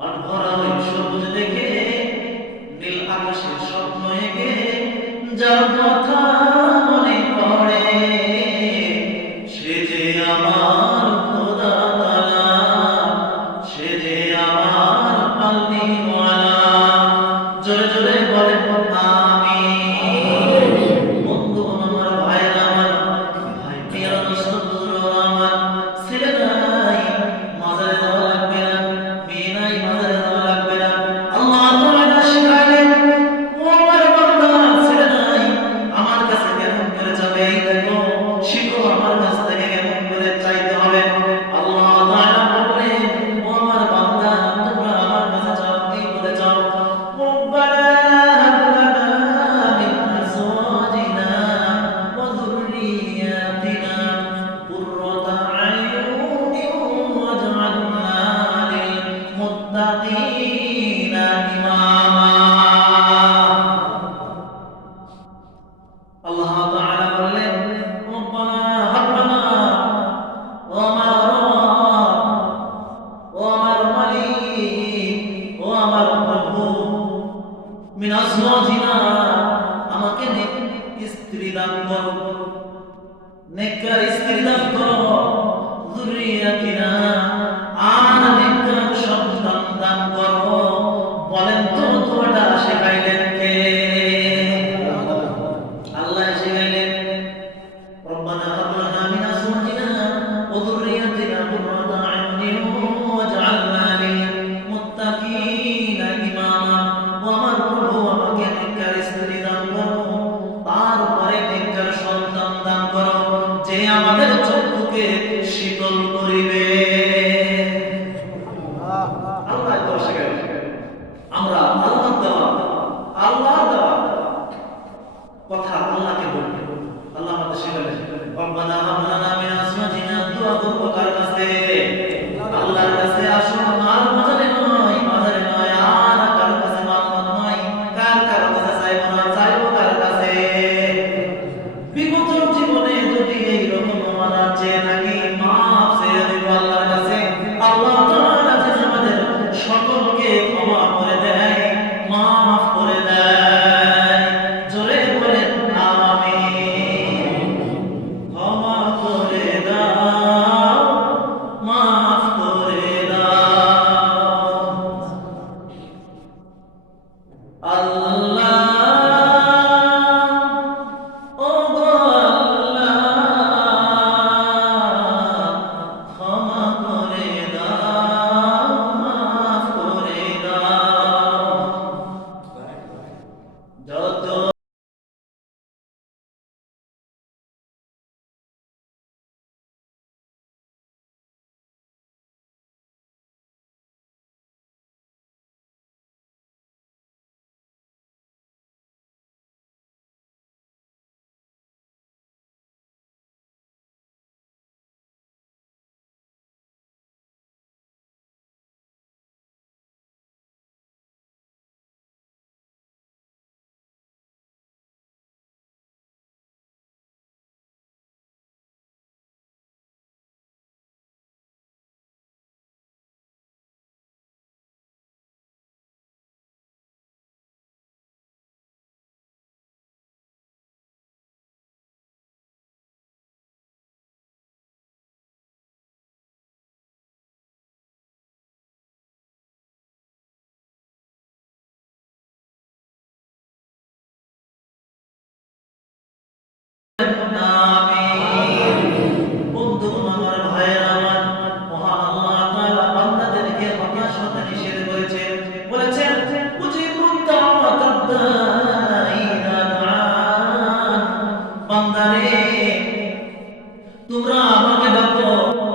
মাঠ ভরা ওই সবুজ দেখে নীল আকাশের স্বপ্ন এঁকে যার কথা মনে পড়ে সে যে আমার খোদা তাআলা, সে যে আমার পালনিওয়ালা। জোরে জোরে বলেন আমিন। বন্ধুগণ আমার, ভাইরা আমার, ভাই পেয়ারা দোস্তগুলো আমার, ছেলে নাই মাজারে যাওয়া লাগবে না, মেয়ে নাই মাজারে যাওয়া লাগবে না। আল্লাহ তাআলা শিখাইলেন, ও আমার বান্দা, ছেলে নাই আমার কাছে কেমন করে যাবে এই দেখো, শিখো আমার কাছ থেকে কেমন করে চাইতে হবে। আল্লাহ তাআলা বললেন, ও আমার বান্দা, তোমরা আমার কাছে চাও, এই বলে চাও, রব্বানা হাব লানা মিন আজওয়াজিনা ওয়া যুররিয়াতিনা কুররাতা আয়ুনিন ওয়াজআলনা লিল মুত্তাকিনা ইমামা। আল্লাহ তাআলা বললেন, রব্বানা হাব লানা, ও আমার রব, ও আমার মালিক, ও আমার প্রভু, মিন আজওয়াজিনা, আমাকে নেক স্ত্রী দান করো, নেককার স্ত্রী দান